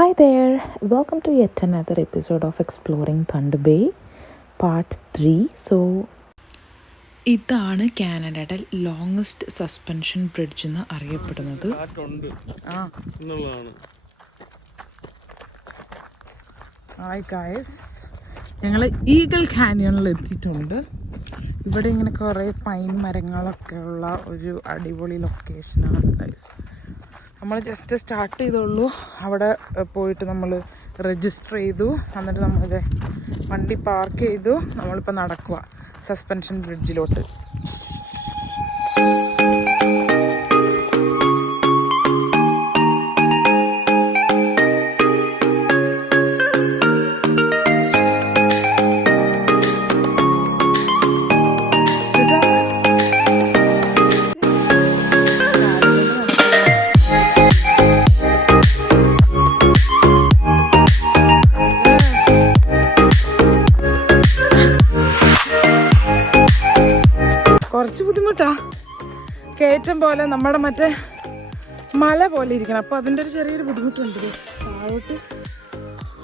Hi there, welcome to yet another episode of Exploring Thunder Bay, Part 3. ഇതാണ് കാനഡയുടെ longest suspension bridge എന്ന് അറിയപ്പെടുന്നത്. Hi guys, ഞങ്ങൾ eagle കാനിയണിൽ എത്തിയിട്ടുണ്ട്. ഇവിടെ ഇങ്ങനെ കുറേ പൈൻ മരങ്ങളൊക്കെ ഉള്ള ഒരു അടിപൊളി ലൊക്കേഷനാണ് ഗായ്സ്. നമ്മൾ ജസ്റ്റ് സ്റ്റാർട്ട് ചെയ്തുള്ളൂ. അവിടെ പോയിട്ട് നമ്മൾ രജിസ്റ്റർ ചെയ്തു. എന്നിട്ട് നമ്മളിത് വണ്ടി പാർക്ക് ചെയ്തു. നമ്മളിപ്പോൾ നടക്കുക സസ്പെൻഷൻ ബ്രിഡ്ജിലോട്ട്. കുറച്ച് ബുദ്ധിമുട്ടാ, കയറ്റം പോലെ നമ്മുടെ മറ്റേ മല പോലെ ഇരിക്കണം. അപ്പോൾ അതിൻ്റെ ഒരു ചെറിയൊരു ബുദ്ധിമുട്ടുണ്ട്. താഴോട്ട്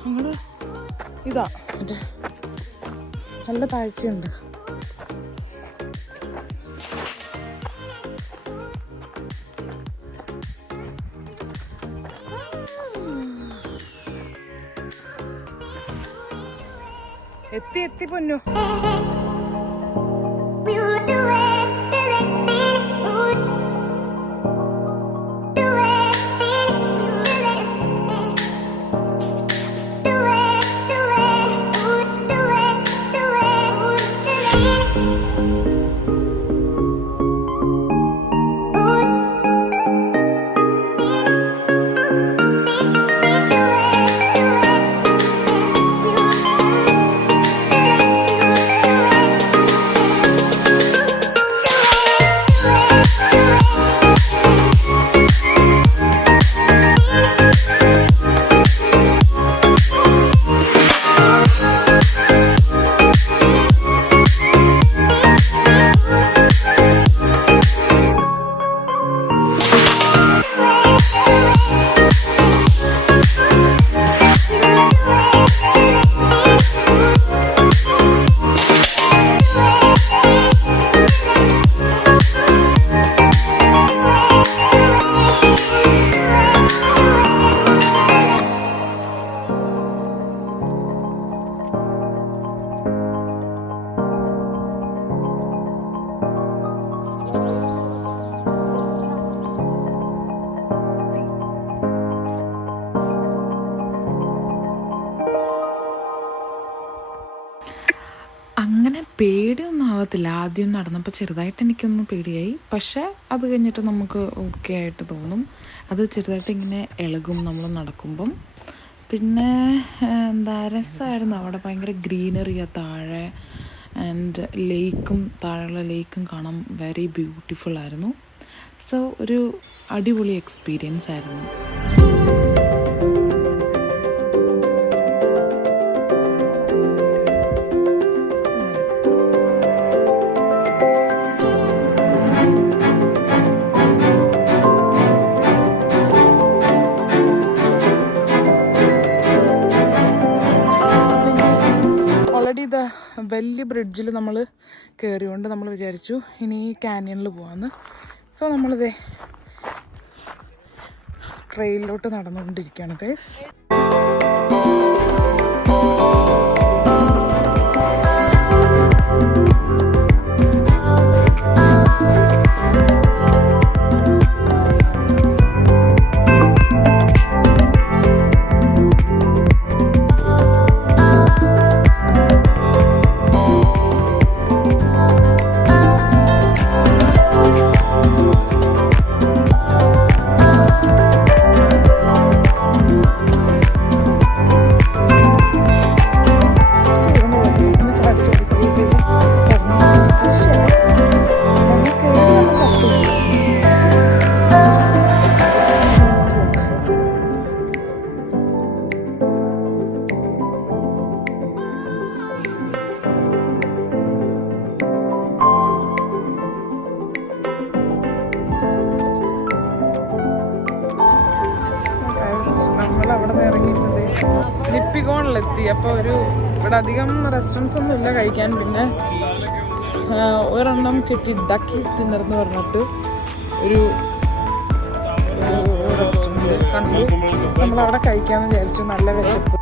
നമ്മൾ ഇതാ മറ്റേ നല്ല താഴ്ചയുണ്ട്. എത്തി പൊന്നു. അങ്ങനെ പേടിയൊന്നും ആവത്തില്ല. ആദ്യം നടന്നപ്പോൾ ചെറുതായിട്ട് എനിക്കൊന്ന് പേടിയായി. പക്ഷേ അത് കഴിഞ്ഞിട്ട് നമുക്ക് ഓക്കെ ആയിട്ട് തോന്നും. അത് ചെറുതായിട്ട് ഇങ്ങനെ ഇളകും നമ്മൾ നടക്കുമ്പം. പിന്നെ എന്താ രസമായിരുന്നു. അവിടെ ഭയങ്കര ഗ്രീനറിയാണ് താഴെ. ആൻഡ് ലേക്കും താഴെയുള്ള ലേക്കും കാണാൻ വെരി ബ്യൂട്ടിഫുൾ ആയിരുന്നു. സോ ഒരു അടിപൊളി എക്സ്പീരിയൻസ് ആയിരുന്നു. ഇത് വലിയ ബ്രിഡ്ജിൽ നമ്മൾ കയറിയോണ്ട് നമ്മൾ വിചാരിച്ചു ഇനി കാനിയനിൽ പോകാമെന്ന്. സോ നമ്മളിതേ ട്രെയിനിലോട്ട് നടന്നുകൊണ്ടിരിക്കുകയാണ് ഗൈസ്. എപ്പിഗോണിലെത്തി. അപ്പോൾ ഇവിടെ അധികം റെസ്റ്റോറൻറ്റ്സ് ഒന്നും ഇല്ല കഴിക്കാൻ. പിന്നെ ഒരെണ്ണം കിട്ടി, ഡക്കീസ് ഡിന്നർ എന്ന് പറഞ്ഞിട്ട് ഒരു റെസ്റ്റോറൻറ്റ് കണ്ടു. നമ്മളവിടെ കഴിക്കാമെന്ന് വിചാരിച്ചു. നല്ല വിശപ്പ്.